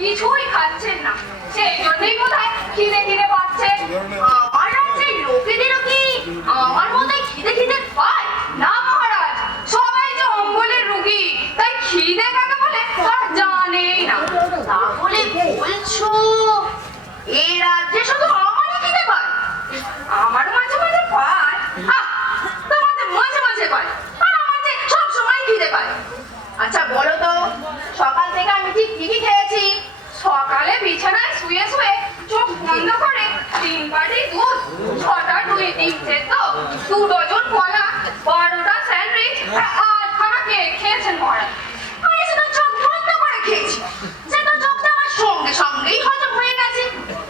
কিছুই খাচ্ছেন না, সেই জন্যই বোধহয় খিদে খিদে পাচ্ছে। আমার রাজ্যের লোকেদেরও কি আমার মতোই খিদে খিদে পায়? না মহারাজ, সবাই যে অম্বলের রোগী, তাই খিদে কাকে বলে তারা জানেই না। তাহলে বলছো এই রাজ্যে শুধু আমারই খিদে পায়? আমার মাঝে মাঝে পায়, তোমাদের মাঝে মাঝে পায়, আর আমার যে সব সময় খিদে পায়। আচ্ছা বলো তো, সকাল থেকে আমি ঠিক কি কি খেয়েছি? সকালে বিছানায় শুয়ে শুয়ে চোখ বন্ধ করে 3 বাটি দুধ, 6টা ডিম সেদ্ধ, 2 ডজন কলা, 12টা স্যান্ডউইচ আর 8খানা কেক খেয়েছেন মহারাজ। আমি শুধু চোখ বন্ধ করে খেয়েছি, সে তো চোখটা আমার সঙ্গে সঙ্গেই হজম হয়ে গেছে।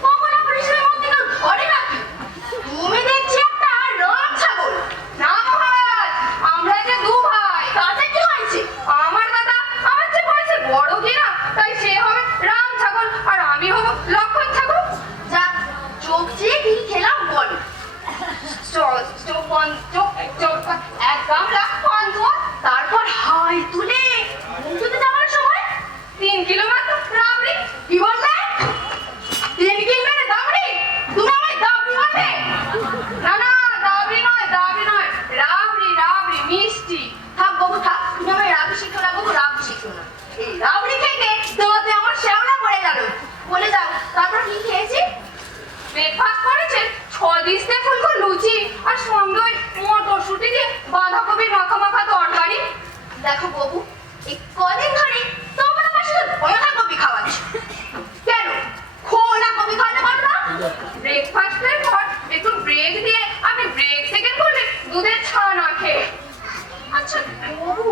কখনো পরিশ্রমের মধ্যে কেউ ধরে নাকি? তুমি দেখছি একটা রাম ছাগল। না মহারাজ, আমরা যে 2 ভাই, তাতে কি হয়েছে? আমার দাদা আমার যে বয়সে বড় কিনা, তাই সে হবে রাম ছাগল আর আমি হব লক্ষণ ছাগল। যাক, চোখ চেয়ে কি খেলাম বল? এক গামলা পান্তুয়া, তারপর হাই তুলে মুখে যাওয়ার সময় 3 কিলো মাত্র রাবড়ি। কি বললে? 3 কিলো মানে দাবড়ি? তুমি আমায় দাবড়ি বললে? না না, দাবড়ি নয়, দাবড়ি নয়, রাবড়ি, রাবড়ি মিষ্টি। থাক বাবু থাক, তুমি আমায় রাবড়ি শিখো না বাবু, রাবড়ি শিখো না। এই রাবড়ি খেতে তোমাতে আমার শ্যাওলা পড়ে গেল। বলে যাও, তারপর কি খেয়েছি? ব্রেকফাস্ট করেছেন 6 দিস্তে ফুলকো লুচি আর সঙ্গে ওই মটরশুঁটি দিয়ে বাঁধাকপির মাখা মাখা তরকারি। দেখো বাবু, এই কদিন ধরে তোমরা আমার সাথে বাঁধাকপি খাওয়াচ্ছ। কেন খোলা কপি খাওয়াতে পারো না? ব্রেকফাস্টের পর একটু ব্রেক দিয়ে আমি ব্রেক সেকেন্ড করলে দুধের ছানা খেয়ে। আচ্ছা বাবু,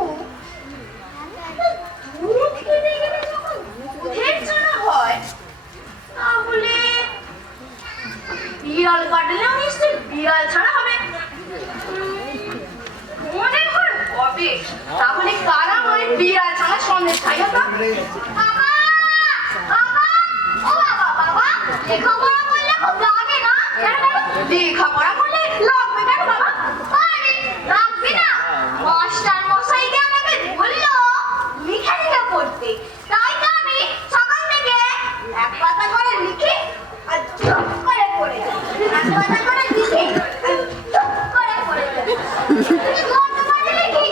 দুধ খেতে গেলে যখন দুধের ছানা হয়, তাহলে বিড়াল কাটলেও নিশ্চয়ই বিড়াল ছাড়া হবে। মনে হয় হবে। তাহলে কারা হয় বিড়াল ছাড়া সন্দেশ খাই হতো? বাবা, বাবা, ও বাবা, বাবা, লেখাপড়া করলে খুব লাগে না? লেখাপড়া করলে লাগবে কেন বাবা? আরে লাগবে না, মাস্টার মশাইকে আমাকে বললো লিখে লিখে পড়তে, তাই তো আমি সকাল থেকে 1 পাতা করে লিখি আর চুপ করে পড়ে যাই। 1 পাতা করে লিখি আর চুপ করে পড়ে যাই। গতবারে লিখি,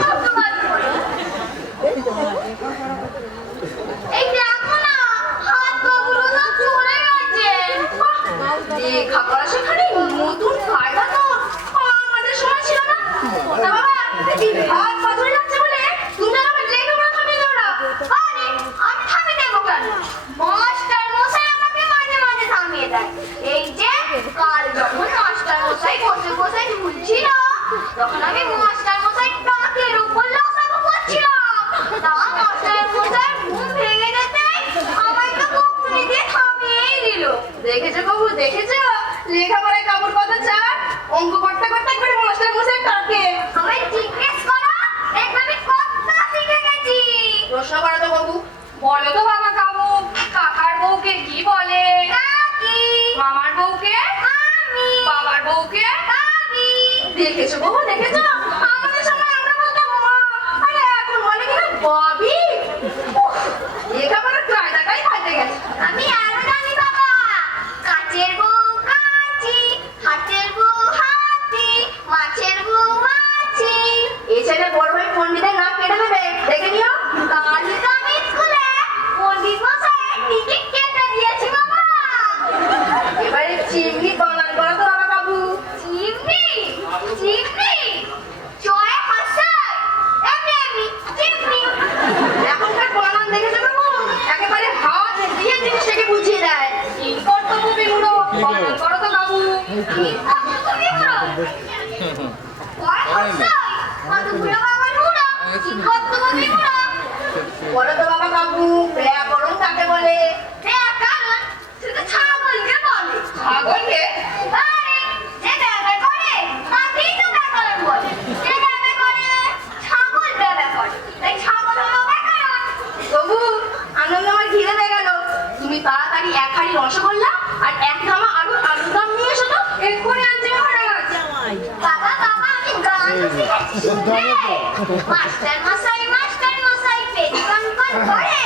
গতবারে পড়ে যাই। এই দেখো না, হাত পাগুলো তো চলে গেছে। লেখাপড়া শেখারই নতুন কায়দা তো আমাদের সময় ছিল না। না বাবা, এই হাত পা ধরে যাচ্ছে বলে তুমি আমার লেখাপড়া থামিয়ে দেবো না? আরে আমি থামিয়ে দেবো কেন? মাস্টার মশাই আমাকে মাঝে মাঝে থামিয়ে দেয়। এই যে কাল যখন মাস্টার মশাই বসে বসে ঝুলছিল, তখন আমি মাস্টার মশাই টাকের উপর লাফালাফি করছিলাম। তা মাস্টার মশাই ঘুম ভেঙে যেতে আমায় তো বকুনি দিয়ে থামিয়েই দিল। দেখেছো বাবু, দেখেছো লেখাপড়ায় কাপড় কত চার? অঙ্ক করতে করতে একবার মাস্টার মশাই টাকে। আমায় জিজ্ঞেস করো, এটা আমি কত শিখে গেছি? প্রশ্ন করো তো বাবু। বলো তো বাবা কাবু, কাকার বউকে কি বলে? কাকি। মামার বউকে? আমি। বাবার বউকে? কাকি। দেখেছো বাবু, দেখেছো? আমাদের সময় আমরা বলতাম মা, আরে এখন বলে কিনা বাবি। লেখাপড়ার কায়দাটাই হাতে গেছে। আমি আরো জানি বাবা, কাচের বউ কাচি, হাতের বউ হাতি, মাছের বউ মাছি। এই ছেলে বড় হয়ে পণ্ডিতের নাম কেটে দেবে, দেখে নিও। কালই তো আমি স্কুলে পণ্ডিত মশাই টিকিট কেটে দিয়েছি বাবা। এবারে চিমনি বানান করো তো বাবা কাবু। চিমনি? চিমনি? জয় হাসাই, এমনি চিমনি। এখনকার বানান দেখেছো বাবু, একেবারে হাত দিয়ে জিনিসটাকে বুঝিয়ে দেয়। কি করতো তুমি বুড়ো, বানান করো তো কাবু। কি করতো তুমি বুড়ো? জয় হাসাই, কত বুড়ো বাবা বুড়ো, কি করতো তুমি বুড়ো? বলো তো বাবা কাবু, ব্যাকরণ কাকে বলে? ব্যাকরণ শুধু ছাগলকে বলে। ছাগলকে? আরে যে ব্যাবে করে তাকেই তো ব্যাকরণ বলে। যে ব্যাবে করে ছাগল ব্যাবে করে, তাই ছাগল হলো ব্যাকরণ। বাবু, আনন্দ আমার ঘিরে হয়ে গেল। তুমি তাড়াতাড়ি 1 হাঁড়ি রসগোল্লা আর 1 ধামা আলুর দম নিয়ে এসো তো, এক্ষুনি আনছি মহারাজ। বাবা বাবা, আমি গান শিখেছি শুনবে? মাস্টার মশাই, মাস্টার মশাই পেট কনকন করে,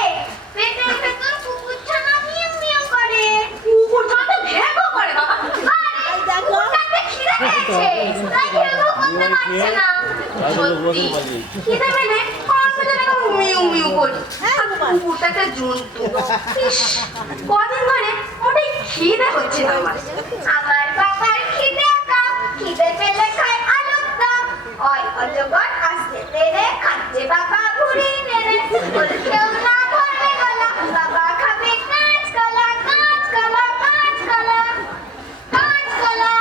পেটের ভেতর কুকুর সত্যি খিদে পেলে আমি যেন এখন মিউ মিউ করি। কুকুরটা একটা জন্তু। ইস, কদিন ধরে মোটেই খিদে হচ্ছে না আমার। আমার বাবার খিদে কাপ, খিদে পেলে খায় আলুর দম। ওই অজগর আসতে দেরে খাচ্ছে বাবা ভুড়ি নেড়ে। বলছেও না ধরবে গলা, বাবা খাবে কাঁচকলা, কাঁচকলা, কাঁচকলা, কাঁচকলা।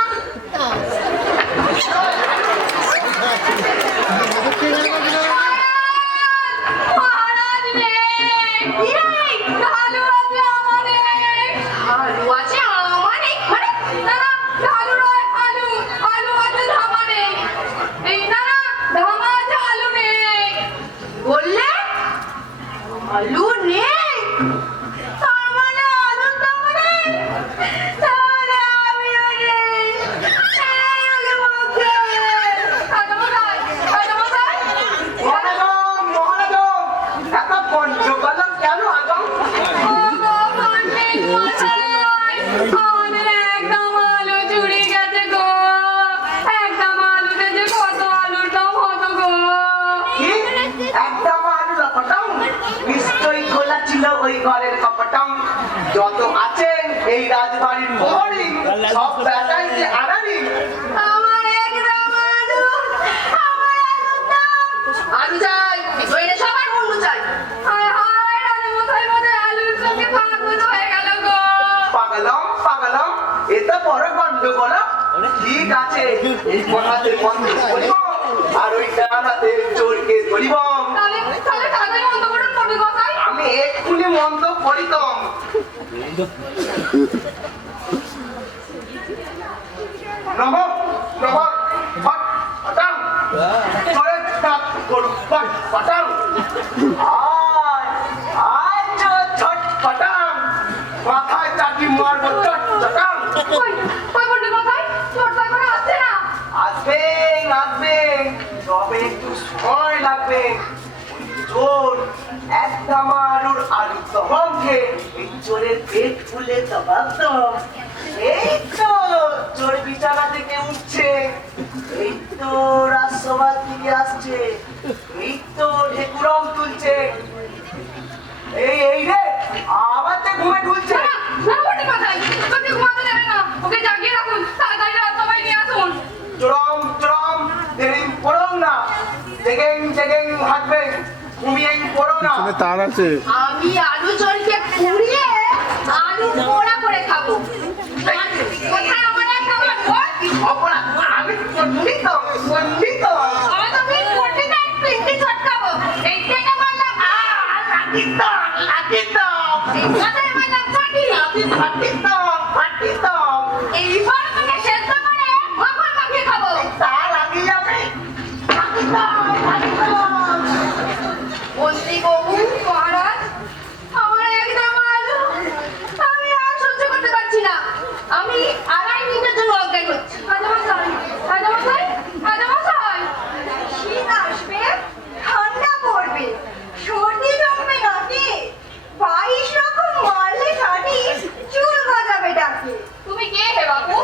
মহারাজ রে, এই ঢালু আছে আমারে। ঢালু আছে আমারে? মানে না না, ঢালু নয়, আলু। আলু আছে ধামা নেই। এই না না, ধামা আছে, আলু নেই। বললে আলু নেই? তার মানে আলুর দাম নেই? তাহলে আমিও নেই। এই হলো মুখে। কাটামশাই, কাটামশাই। মহারাজম, মহারাজম, এত পঞ্চকলম কেন আজম? ও গো পণ্ডিত মশাই, আমাদের একদম আলু চুরি গেছে গো। একদম আলুতে যে কত আলুর দাম হতো গো। কি? একদম আলু লপটাম? নিশ্চয়ই খোলা ছিল ওই ঘরের কপটাম। যত আছেন এই রাজবাড়ির প্রহরী, সব বেটাই যে আনারি। আমার একদম আলু, আমার আলুর দাম। আলু চাই, নইলে সবার মুন্ডু চাই। হায় হায়, রাজামশাই বোধহয় আলুর সঙ্গে পাগল হয়ে গেল গো। পাগলম, পাগলম, এ তো বড় গন্ডগোল। ঠিক আছে, এই কোনাতে বন্ধ করিব আর ওই ডানাতে চোরকে ধরিব। তাহলে তাহলে তাড়াতাড়ি বন্ধ করুন পণ্ডিত মশাই। আমি এক্ষুনি মন্দ করিতম। নম নম ফট ফটাং চোরের ডাক করু ফট ফটাং। আয় আয় চোর ছট ফটাং, মাথায় চাটি মারবো চট চটাং। কই কই পণ্ডিত মশাই, চোরটা এখনো আসছে না। আসবেন আসবেন, তবে একটু সময় লাগবে। চোর একটা আলুর আলু দহম খেয়ে এই চোরের পেট ফুলে দবাদম। এই তো চোর বিছানা থেকে উঠছে, এই তো রাজসভার দিকে আসছে, এই তো ঢেকুরম তুলছে। এই এই রে, আবার তো ঘুমে ঢুলছে। না না পণ্ডিত মশাই, ওকে ঘুমাতে দেবেন না। ওকে জাগিয়ে রাখুন, তাড়াতাড়ি রাজসভায় নিয়ে আসুন। চরম চরম দেরি করো না, জেগেং জেগেং হাঁটবেন, ঘুমিয়েই পড়ো না। পিছনে তার আছে। আমি আলু চোরকে পুড়িয়ে আলু পোড়া করে খাবো। কোথায় আমার একটা আমার ঘর? অপরাধ, আমি পণ্ডিত পণ্ডিত। আমি তো বেশ পণ্ডিত আর পিন্ডি ছটকাবো। এই থেকে বললাম লাঠিত লাঠিত এই কথাই বললাম ছাটি। ফাটিত ফাটিত। এইবার তোকে সেদ্ধ করে মাখন মাখিয়ে খাবো। তার আগে যাবে ফাটিত ফাটিত। মন্ত্রী বাবু, মহারাজ, আমার একদম আলু আমি আর সহ্য করতে পারছি না। আমি 2.5 মিনিটের জন্য অজ্ঞান হচ্ছি। রাজামশাই, রাজামশাই, রাজামশাই। শীত আসবে, ঠান্ডা পড়বে, সর্দি জমবে নাকি, 22 রকম মারলে কাটি চুল গজাবে ডাকে। তুমি কে হে বাবু?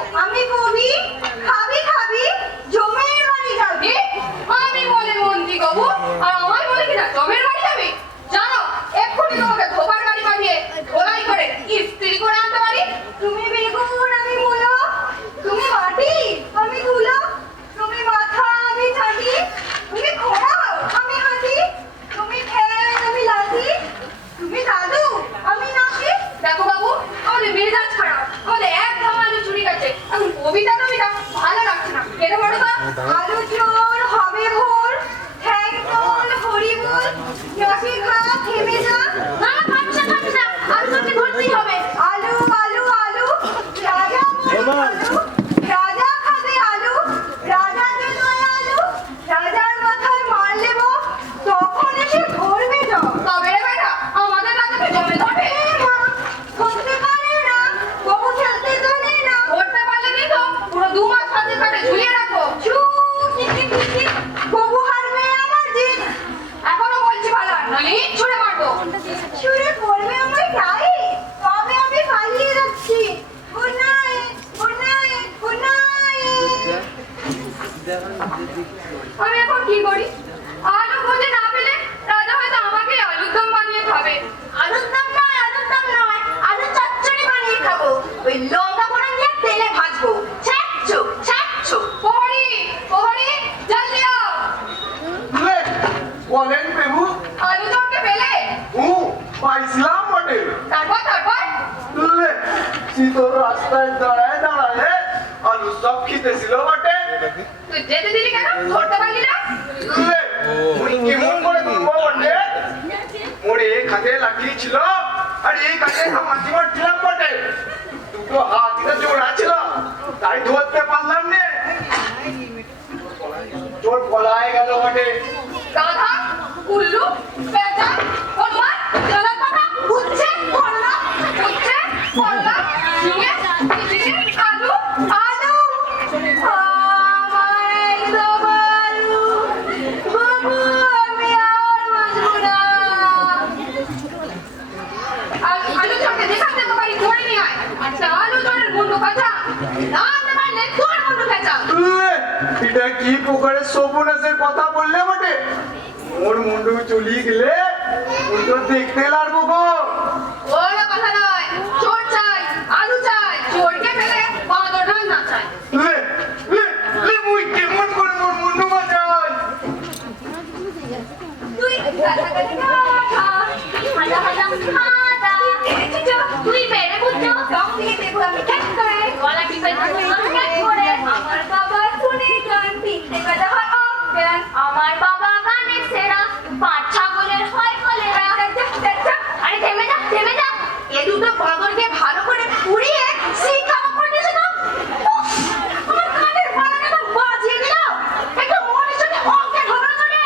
পাইছিলাম বটে। তারপর লে, শীতল রাস্তায় দাঁড়ায় দাঁড়ায় আলু সব খিতেছিল বটে। তুই যেতে দিলি কেন? ধরতে পারলি না? লে, মুড়ি কেমন করে ধরবো বটে? মোড়ে খাতে লাঠি ছিল আর এই কাছে হামাটি মারছিলাম বটে। দুটো হাতিটা জোড়া ছিল তাই ধরতে পারলাম না। চোর পলায় গেল বটে। গাধা, উল্লু, পেঁচা, হনুমান, জলার পাতা, উচ্ছে, করলা, ঝিঙে, আলু, আলু। আমার একদম আলু। বাবু, আমি আর বাঁচবো না। আলু চটকে দেখাতে তো পারি, ধরে নিয়ে আয়। আচ্ছা, আলু তোর মুন্ডু কাঁচা। না আনতে পারলে তোর মুন্ডু কাঁচা। লে, এটা কি প্রকারের সর্বনাশের কথা বললে বটে? মোর মুন্ডু চলিয়ে গেলে মুন্ডু দেখতে লাগবো গো। ওরা কথা নয়, চোর চাই, আলু চাই, চোরকে ফেলে বাঁদর রান্না চাই। লে, লে, লে, মুই কেমন করে মোর মুন্ডু বাঁচাই? তুই গাধা গাধা গাধা, হাজা হাজা হাজা। তুই বেড়ে বুঝছো, রং দিয়ে দেবো আমি ক্যাট করে, গলা টিপে দেবো ক্যাট করে। আমার বাবা শুনে গান, তিনটে গাধা হয় অজ্ঞান। আমার বাবা গানের সেরা, পাঁচ ছাগলের হয় কলেরা। আরে থেমে যা, থেমে যা। এ দুটো বাঁদরকে ভালো করে পুড়িয়ে শিক্ষা করে দিয়েছে তো। আমার কানের বালাটা তো বাজিয়ে দিল। একটু মনের সাথে অজ্ঞান হবে না তোদের।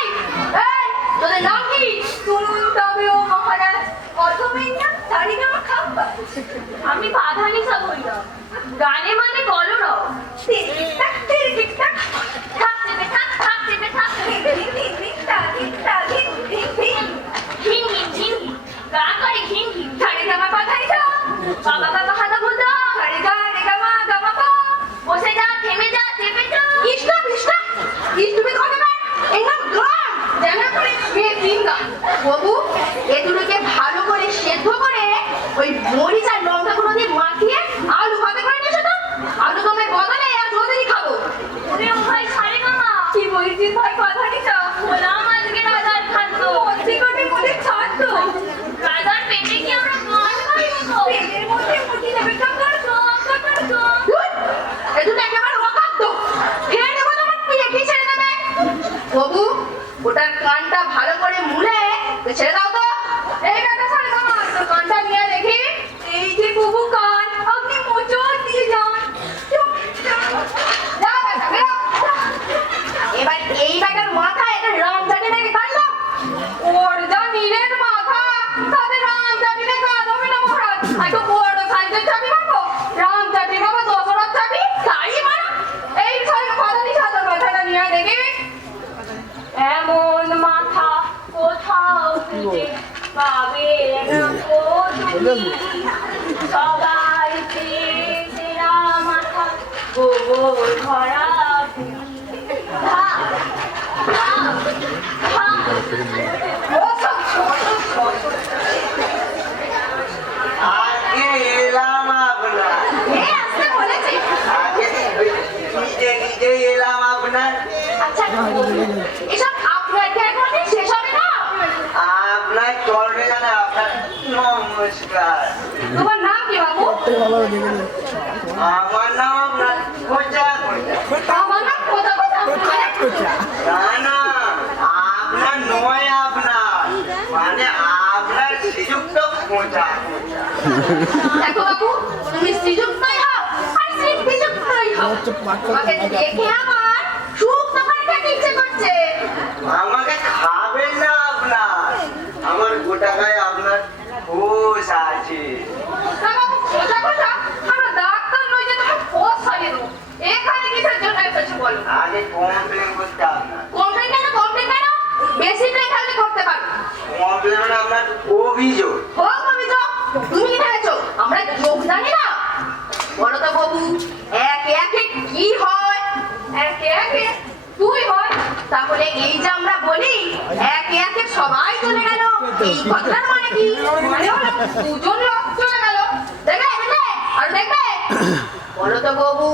এই, তোদের নাম কি? শুনুন তবে ও মহারাজ, অধমেন্না তারিকা খাম্বা। আমি বাধানিসা বললাম, গানে মানে কলরব। টিকটাক টিকটাক, থাক চেপে থাক, থাক চেপে থাক। ঘিং ঘিং ঘিং, গা করে ঘিং ঘিং। ধারে গামা বাধানিসা, বাবা বাবা হাদা বুদা। ধারে গা রে গামা গামা পা। বসে যা, থেমে যা, চেপে যা। ইস্টপ ইস্টপ, ইস্টপে কথা বল। একদম গান যেন করে মেয়ে তিন গান। বাবু, এ দুটোকে ভালো করে সেদ্ধ করে ওই মরিচ আর লঙ্কাগুলো দিয়ে মাখিয়ে আলু ভাতে করে নিয়েছো তো। আলু তোমায় বদলে আর ওদেরই খাবো। ওরে ও ভাই সারে মামা, কি বলছিস ভাই? কথা নিছো বললাম আজকে রাজার খাদ্য। মধ্যে কোটে মধ্যে খাদ্য, রাজার পেটে কি আমরা গান গাইবো? পেটের মধ্যে মুঠি নেবে কাকার গান, কাকার গান। এ দুটো একেবারে অখাদ্য, ফেলে দেবো তোমার পিঠে, কি ছেড়ে দেবে? বাবু, ওটার কানটা ভালো করে মুলে ছেড়ে দাও তো। এই বেটা সারে মামা, তোর কানটা নিয়ে দেখি। এই যে বাবু কান, আপনি মোচড় দিয়ে যান। যা বেটা, বেরো। এবার এই বেটার মাথায় একটা রামজানি লেগে কাটলো। ওর যা নীলের মাথা, তাতে রামজানি লেগে কাঁদবে না মহারাজ। এত বড় সাইজের চাবি মারবো? রামজানি বাবা দশরথ চাবি, তাই মারো। এই সাইজ কথা নিয়ে তোর মাথাটা নিয়ে দেখি। এমন মাথা কোথাও খুঁজে পাবে না গো তুমি। সবাই সেরা মাথা গোবর ভরা ভূমি। আজকে এলাম আপনার, আসতে বলেছি। আজকে নিজে নিজে এলাম আপনার। আচ্ছা, এসব আপনার কি এখন শেষ হবে না? আপনার চলবে জানা, আপনার নমস্কার। তোমার নাম কি বাবু? আমার নাম আপনার খোঁজা খোঁজা। আমার নাম কোথা কোথা? না না, আপনার নয়, আপনার মানে আপনার শ্রীযুক্ত খোঁজা খোঁজা। দেখো বাবু, তুমি শ্রীযুক্তই হও আর শ্রীযুক্তই হও, তোমাকে দেখে আমার শুকনো করে খেতে ইচ্ছে করছে। আমাকে খাবেন না আপনার, আমার গোটা গায়ে আপনার খোঁজ আছে। না বাবু, কোথা কোথা? আমরা ডাক্তার নই যে তোমার খোঁজ সারিয়ে দেবো। এখানে কিসের জন্য এসেছো বলো? আগে কমপ্লেন করতে আপনার। কমপ্লেন কেন? কমপ্লেন কেন? বেশি প্লেন থাকলে করতে পারো। কমপ্লেন মানে আপনার অভিযোগ। হোক অভিযোগ, তুমি কি ভেবেছো আমরা যোগ জানি না? বলো তো বাবু, একে একে কি হয়? একে একে তুই হয়। তাহলে এই যে আমরা বলি একে একে সবাই চলে গেল, এই কথার মানে কি? মানে হলো দুজন লোক চলে গেল। দেখবে দেখবে আর দেখবে। বলো তো বাবু,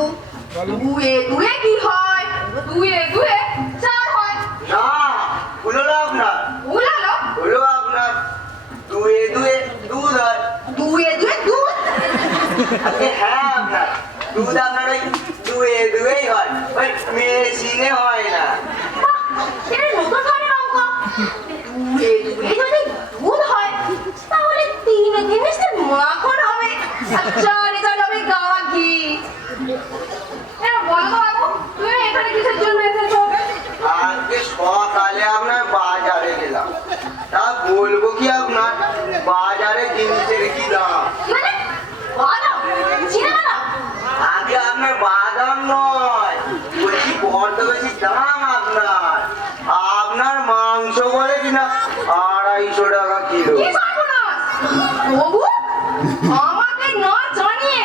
দুয়ে দুয়ে কি হয়? দুয়ে দুয়ে চার হয়। না, হলো না আপনার, ভুল হলো। হলো আপনার দুয়ে দুয়ে জিনিসটা মাখন হবে আর চারে চারে হবে গাওয়া ঘি। এবার বলো তো বাবু, তুমি এখানে কিসের জন্য এসেছো? আজকে সকালে আপনার বাজারে গেলাম, তা বলবো কি আপনার বাজারে জিনিসের কি দাম। মানে বাদাম, চিনে বাদাম? আগে আপনার বাদাম নয়, বলছি বড্ড বেশি দাম আপনার। আপনার মাংস বলে কিনা 250 টাকা কিলো। কি সর্বনাশ! বাবু, আমাকে না জানিয়ে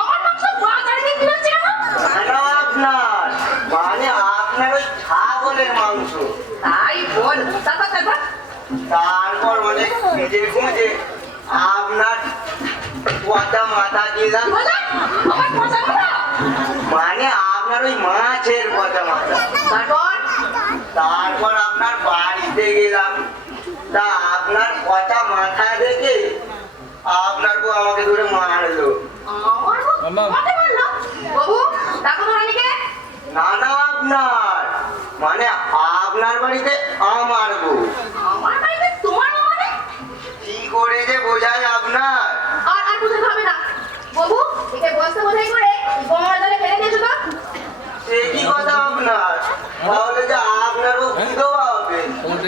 আমার মাংস বাজারে বিক্রি হচ্ছে কেন? কেন আপনার মানে আপনার ওই ছাগলের মাংস। তাই বল, তারপর তারপর মানে খুঁজে খুঁজে আপনার কটা মাথা দিলাম, কি বলে? আমার পয়সা কথা? মানে আপনার ওই মাছের কটা মাথা। তারপর আপনার বাড়িতে গেলাম, তা আপনার কটা মাথা দেখে আপনার বউ আমাকে ধরে মারলো। আমার বউ আমাকে মারলো? বাবু, ডাকো তো রানীকে। না না আপনার মানে আপনার বাড়িতে আমার বউ। আমার বাড়িতে তোমার বউ মানে? কি করে যে বোঝায় আপনার। আর বুঝতে হবে না। বাবু, একে বস্তা বোঝাই করে গঙ্গার জলে ফেলে দিয়েছো তো? সে কি কথা আপনার, তাহলে যে আপনার বউ বিধবা হবে।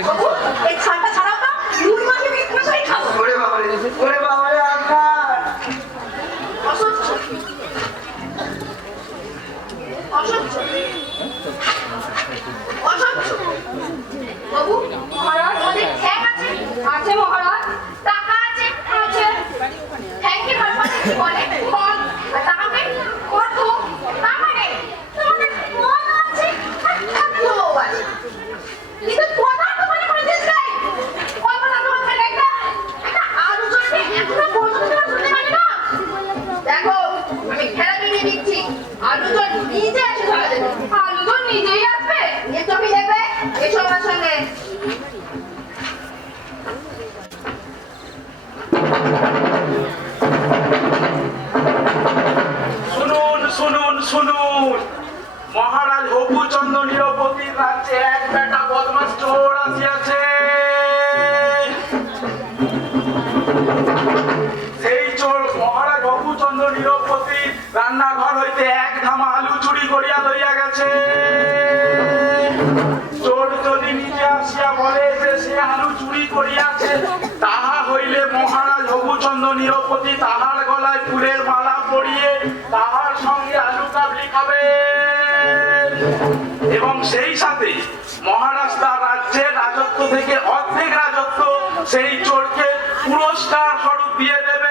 বাবু, এই ছাড়টা ছাড়াও তো, নুন মাখি বিক্রি করে খাবো। ওরে বাবারে আপনার। অসহ্য। অসহ্য। অসহ্য। বাবু, মহারাজ আমাদের ঠ্যাং আছে? আছে মহারাজ। টাকা আছে? আছে। ঠ্যাংকে ভালোবাসে কি বলে? বল। আর টাকাকে কত? টাকা নেই। তোমাদের মন আছে আর থাকলেও আছে। কিন্তু পদার্থ মনে করে দিস নাই। কল্পনা তোমার ফেলে একটা আলোচনাকে এখনো পর্যন্ত শুনতে পারি না। দেখো, আমি খেলা মিলিয়ে দিচ্ছি। আলুজন নিজে এসে ধরা দেবে। আলুজন নিজেই আসবে? নিয়ে চোখে দেখবে? এসো আমার সঙ্গে। শুনুন শুনুন শুনুন, মহারাজ হবুচন্দ্র নিরপতির রাজ্যে এক বেটা বদমাস চোর আসিয়াছে। সেই চোর মহারাজ হবুচন্দ্র নিরপতি রান্নাঘর হইতে এক ধামা আলু চুরি করিয়া লইয়া গেছে। চোর যদি নিজে আসিয়া বলে যে সে আলু চুরি করিয়াছে, তাহা হইলে মহারাজ হবুচন্দ্র নিরপতি তাহার গলায় ফুলের মালা পরিয়ে তাহার সঙ্গে আলু কাবলি খাবেন এবং সেই সাথে মহারাজ তার রাজ্যের রাজত্ব থেকে অর্ধেক রাজত্ব সেই চোরকে পুরস্কার স্বরূপ দিয়ে দেবেন।